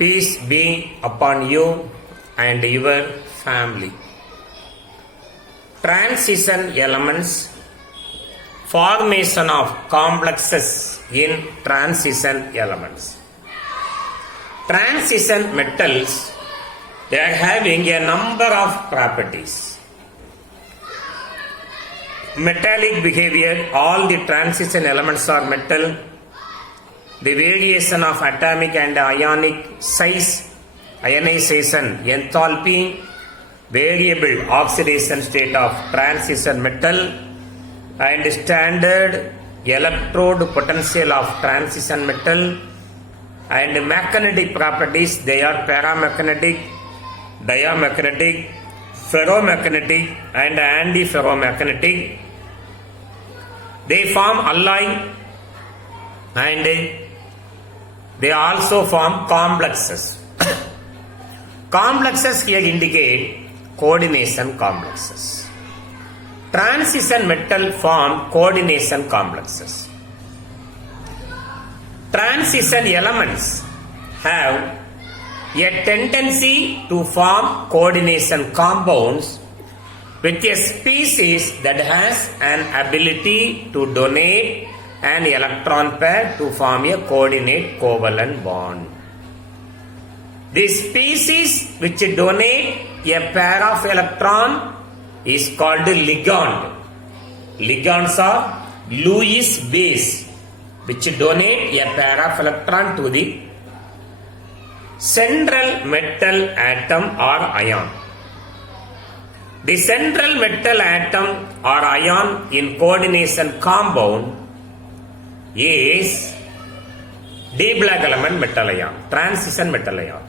Peace be upon you and your family. Transition elements, formation of complexes in transition elements. Transition metals, they are having a number of properties. Metallic behavior, all the transition elements are metal. The variation of atomic and ionic size, ionization, enthalpy, variable oxidation state of transition metal, and standard electrode potential of transition metal, and magnetic properties, they are paramagnetic, diamagnetic, ferromagnetic, and antiferromagnetic. They form alloy and they also form complexes. Complexes here indicate coordination complexes. Transition metal form coordination complexes. Transition elements have a tendency to form coordination compounds with a species that has an ability to donate an electron pair to form a coordinate covalent bond. The species which donate a pair of electron is called ligand. Ligands are Lewis base which donate a pair of electron to the central metal atom or ion. The central metal atom or ion in coordination compound is D black element metal ion, transition metal ion.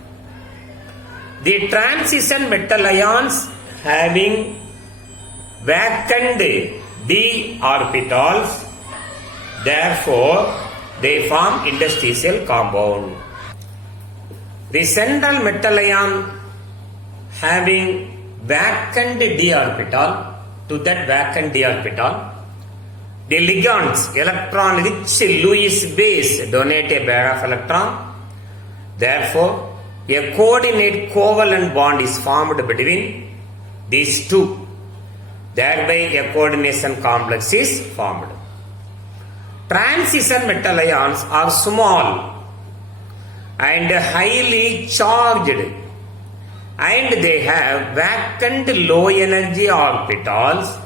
The transition metal ions having vacant d orbitals, therefore they form interstitial compound. The central metal ion having vacant d orbital, to that vacant d orbital the ligands, electron rich Lewis base, donate a pair of electron. Therefore, a coordinate covalent bond is formed between these two. Thereby, a coordination complex is formed. Transition metal ions are small and highly charged, and they have vacant low energy orbitals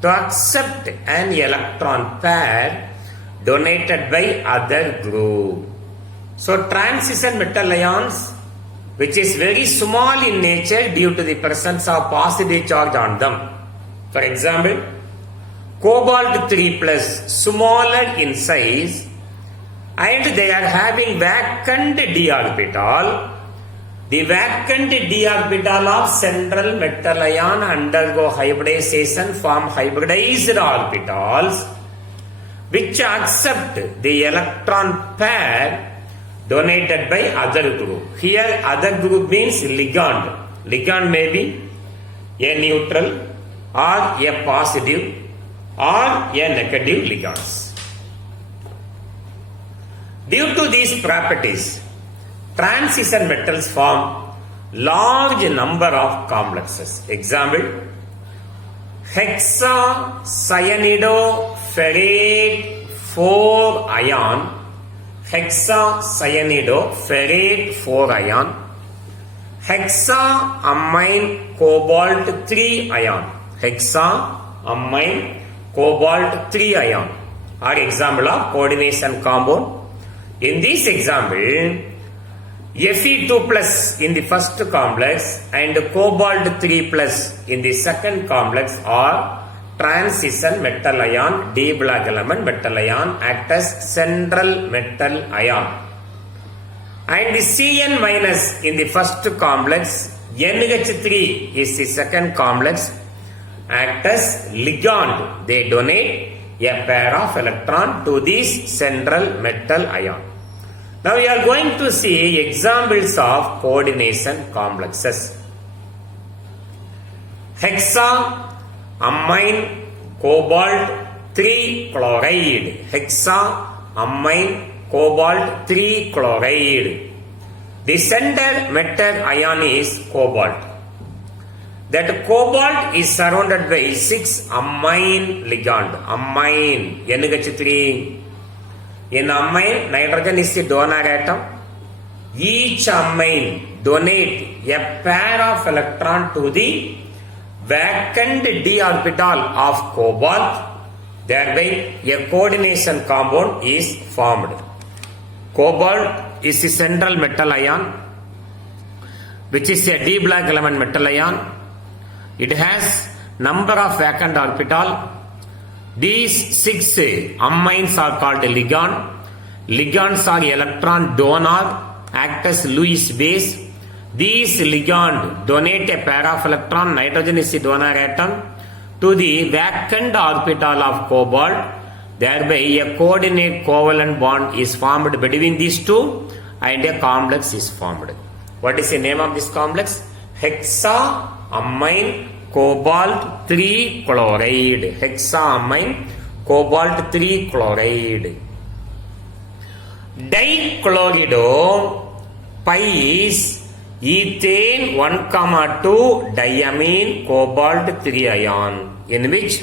to accept an electron pair donated by other group. So transition metal ions, which is very small in nature due to the presence of positive charge on them. For example, cobalt 3 plus, smaller in size, and they are having vacant d orbital. The vacant d orbital of central metal ion undergo hybridization, form hybridized orbitals which accept the electron pair donated by other group. Here other group means ligand. Ligand may be a neutral or a positive or a negative ligands. Due to these properties, transition metals form large number of complexes. Example, hexacyanidopherrate 4 ion, hexacyanidopherrate 4 ion, hexaamine cobalt 3 ion, hexaamine cobalt 3 ion are example of coordination compound. In this example, Fe2 plus in the first complex and cobalt 3 plus in the second complex are transition metal ion, D black element metal ion act as central metal ion. And the Cn minus in the first complex, NH3 is the second complex, act as ligand. They donate a pair of electron to this central metal ion. Now we are going to see examples of coordination complexes. Hexaamine cobalt 3 chloride, hexaamine cobalt 3 chloride. The center metal ion is cobalt. That cobalt is surrounded by 6 amine ligand. Amine, NH3. In amine, nitrogen is the donor atom. Each amine donate a pair of electron to the vacant d orbital of cobalt. Thereby, a coordination compound is formed. Cobalt is the central metal ion, which is a d black element metal ion. It has number of vacant orbital. These 6 amines are called ligand. Ligands are electron donor, act as Lewis base. These ligand donate a pair of electron, nitrogen is the donor atom, to the vacant orbital of cobalt. Thereby a coordinate covalent bond is formed between these two and a complex is formed. What is the name of this complex? Hexaamine cobalt 3 chloride. Hexaamine cobalt 3 chloride. Dichlorido pi is ethane 1,2 diamine cobalt 3 ion, in which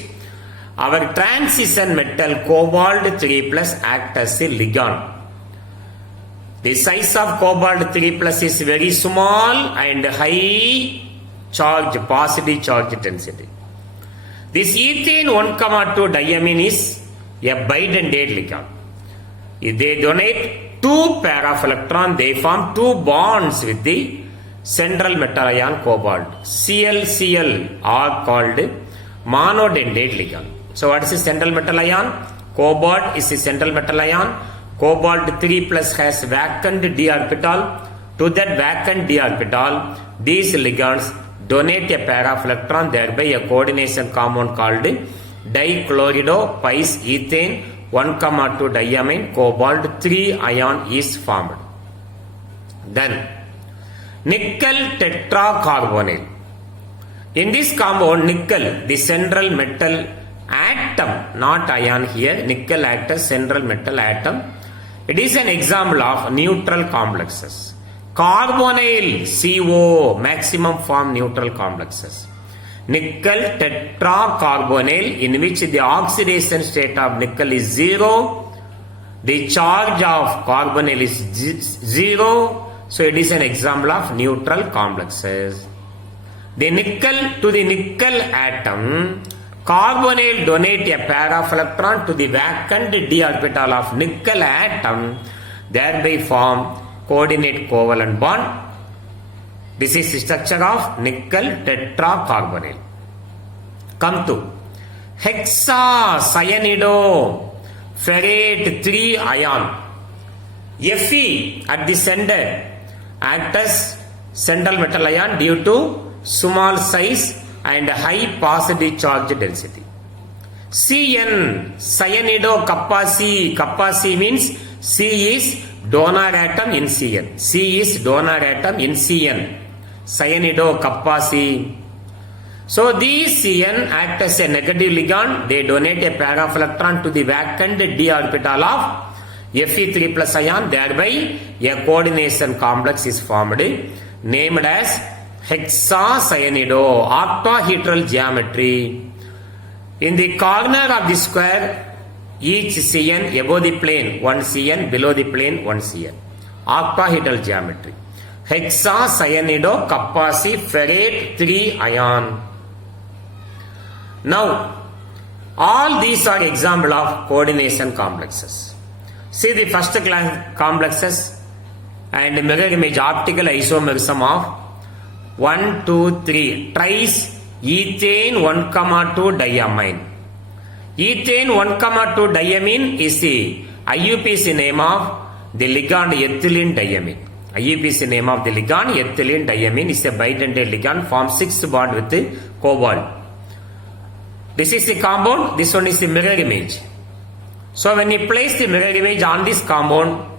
our transition metal cobalt 3 plus act as a ligand. The size of cobalt 3 plus is very small and high charge, positive charge density. This ethane 1,2 diamine is a bidentate ligand. If they donate 2 pair of electron, they form 2 bonds with the central metal ion cobalt. Cl are called monodentate ligand. So what is the central metal ion? Cobalt is the central metal ion. Cobalt 3 plus has vacant d orbital. To that vacant d orbital, these ligands donate a pair of electron, thereby a coordination compound called dichlorido pis ethane 1,2 diamine cobalt 3 ion is formed. Then nickel tetracarbonyl. In this compound, nickel, the central metal atom, not ion here, nickel acts as central metal atom. It is an example of neutral complexes. Carbonyl, CO, maximum form neutral complexes. Nickel tetracarbonyl, in which the oxidation state of nickel is 0, the charge of carbonyl is 0, so it is an example of neutral complexes. The nickel to the nickel atom, carbonyl donate a pair of electron to the vacant d orbital of nickel atom, thereby form coordinate covalent bond. This is the structure of nickel tetracarbonyl. Come to hexacyanido ferrate 3 ion. Fe at the center acts as central metal ion due to small size and high positive charge density. Cn, cyanido kappa C. Kappa C means C is donor atom in Cn. C is donor atom in Cn. Cyanido kappa C. So these Cn act as a negative ligand. They donate a pair of electron to the vacant d orbital of Fe3 plus ion. Thereby a coordination complex is formed, named as hexacyanido, octahedral geometry. In the corner of the square, each Cn above the plane 1 Cn, below the plane 1 Cn. Octahedral geometry. Hexacyanido kappa C ferrate 3 ion. Now, all these are example of coordination complexes. See the first class complexes and mirror image optical isomerism of 1, 2, 3 tries ethane 1,2 diamine. Ethane 1,2 diamine is the IUPAC name of the ligand ethylene diamine. IUPAC name of the ligand ethylene diamine is a bidentate ligand, forms 6 bond with the cobalt. This is the compound, this one is the mirror image. So when you place the mirror image on this compound,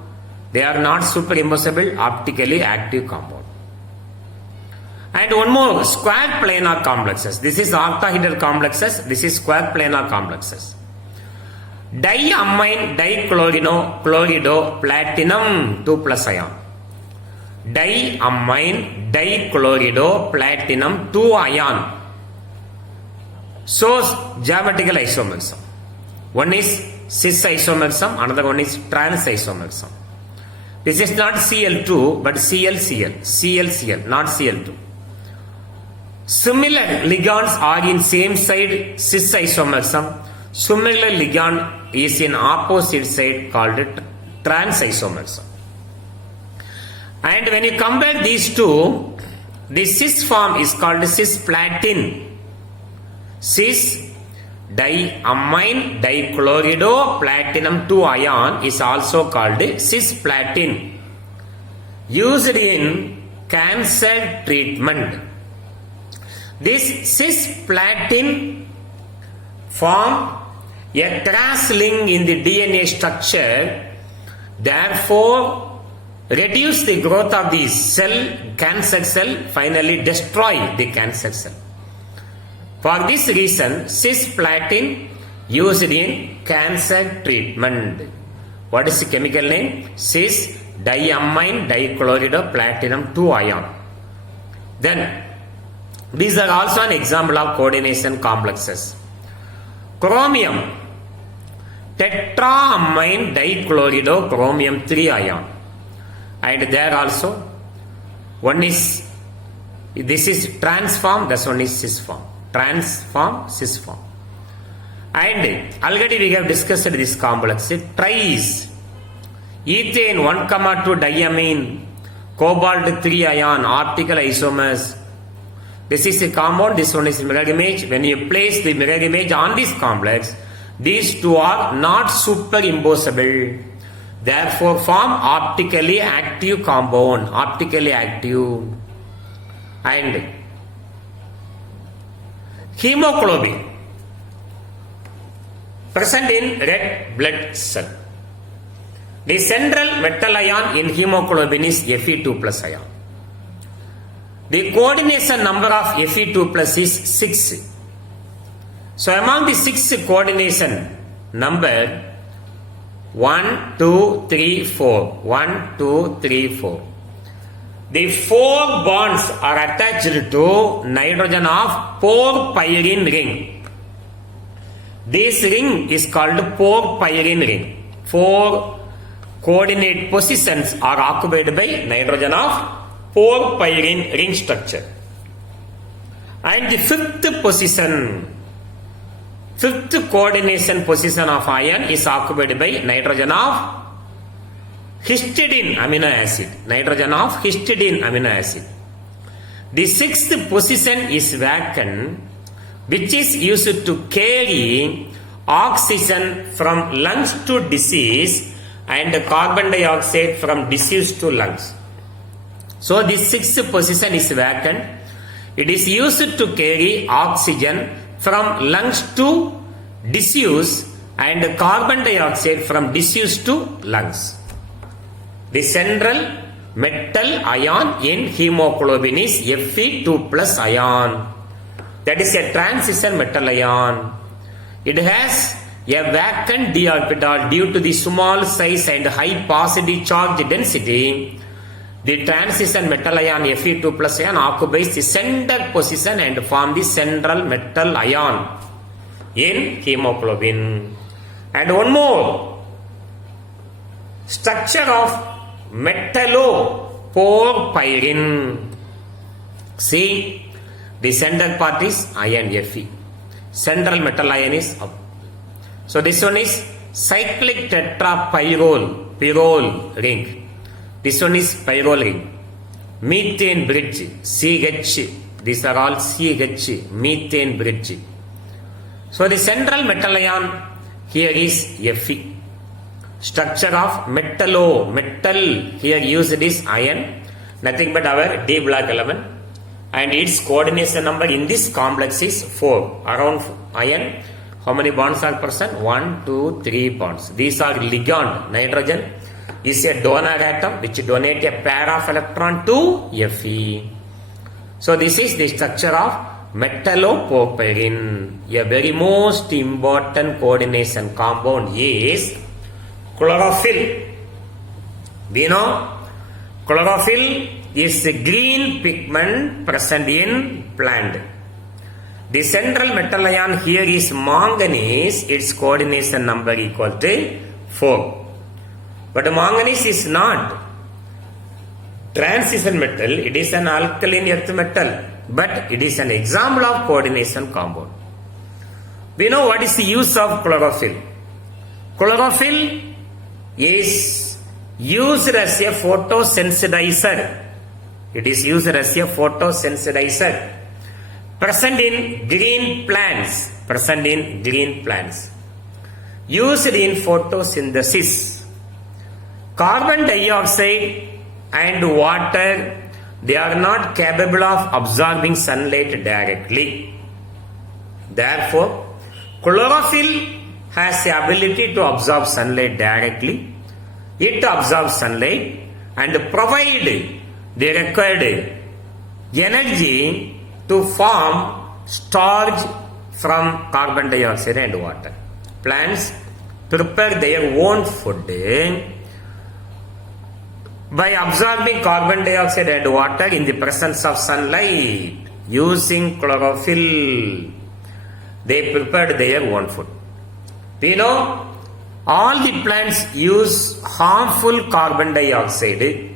they are not superimposable, optically active compound. And one more, square planar complexes. This is octahedral complexes, this is square planar complexes. Diamine dichlorido platinum 2 plus ion. diamine dichlorido platinum 2 ion shows geometrical isomerism. One is cis isomerism, another one is trans isomerism. This is not Cl2 but Cl, not Cl2. Similar ligands are in same side cis isomerism. Similar ligand is in opposite side called trans isomerism. And when you compare these two, the cis form is called cisplatin. Cis diamine dichlorido platinum 2 ion is also called cisplatin, used in cancer treatment. This cisplatin form a cross-link in the DNA structure, therefore reduce the growth of the cell, cancer cell, finally destroy the cancer cell. For this reason, cisplatin used in cancer treatment. What is the chemical name? Cis diamine dichlorido platinum 2 ion. Then, these are also an example of coordination complexes. Chromium, tetraamine dichlorido chromium 3 ion. And there also, one is, this is trans form, this one is cis form. Trans form, cis form. And already we have discussed this complex. Tries, ethane 1,2 diamine, cobalt 3 ion, optical isomers. This is a compound, this one is mirror image. When you place the mirror image on this complex, these two are not superimposable. Therefore form optically active compound, optically active. And hemoglobin present in red blood cell. The central metal ion in hemoglobin is Fe2 plus ion. The coordination number of Fe2 plus is 6. So among the 6 coordination number, 1, 2, 3, 4. 1, 2, 3, 4. The 4 bonds are attached to nitrogen of porphyrin ring. This ring is called porphyrin ring. 4 coordinate positions are occupied by nitrogen of porphyrin ring structure. And the 5th position, 5th coordination position of ion is occupied by nitrogen of histidine amino acid. Nitrogen of histidine amino acid. The 6th position is vacant, which is used to carry oxygen from lungs to disease and carbon dioxide from disease to lungs. So this 6th position is vacant. It is used to carry oxygen from lungs to disease and carbon dioxide from disease to lungs. The central metal ion in hemoglobin is Fe2 plus ion. That is a transition metal ion. It has a vacant d orbital due to the small size and high positive charge density. The transition metal ion Fe2 plus ion occupies the center position and form the central metal ion in hemoglobin. And one more, structure of metalloporphyrin. See, the center part is ion Fe. Central metal ion is up. So this one is cyclic tetrapyrrole ring. This one is pyrrole ring. Methane bridge, CH. These are all CH, methane bridge. So the central metal ion here is Fe. Structure of metal, here used is iron, nothing but our D block element, and its coordination number in this complex is 4. Around iron, how many bonds are present? 1, 2, 3 bonds. These are ligand. Nitrogen is a donor atom which donate a pair of electron to Fe. So this is the structure of metalloporphyrin. A very most important coordination compound is chlorophyll. We know Chlorophyll is a green pigment present in plant. The central metal ion here is manganese. Its coordination number equal to 4. But manganese is not transition metal. It is an alkaline earth metal. But it is an example of coordination compound. We know what is the use of chlorophyll. Chlorophyll is used as a photosensitizer. It is used as a photosensitizer. Present in green plants. Present in green plants. Used in photosynthesis. Carbon dioxide and water, they are not capable of absorbing sunlight directly. Therefore, chlorophyll has the ability to absorb sunlight directly. It absorbs sunlight and provide the required energy to form starch from carbon dioxide and water. Plants prepare their own food by absorbing carbon dioxide and water in the presence of sunlight. Using chlorophyll, they prepared their own food. We know all the plants use harmful carbon dioxide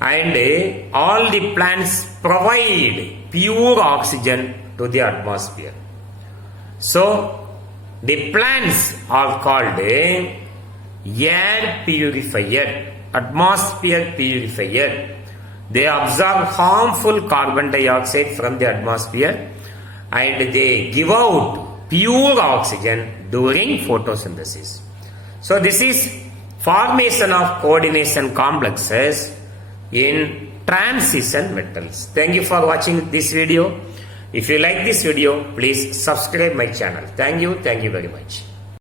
and all the plants provide pure oxygen to the atmosphere. So, the plants are called air purifier, atmosphere purifier. They absorb harmful carbon dioxide from the atmosphere and they give out pure oxygen during photosynthesis. So, this is formation of coordination complexes in transition metals. Thank you for watching this video. If you like this video, please subscribe my channel. Thank you very much.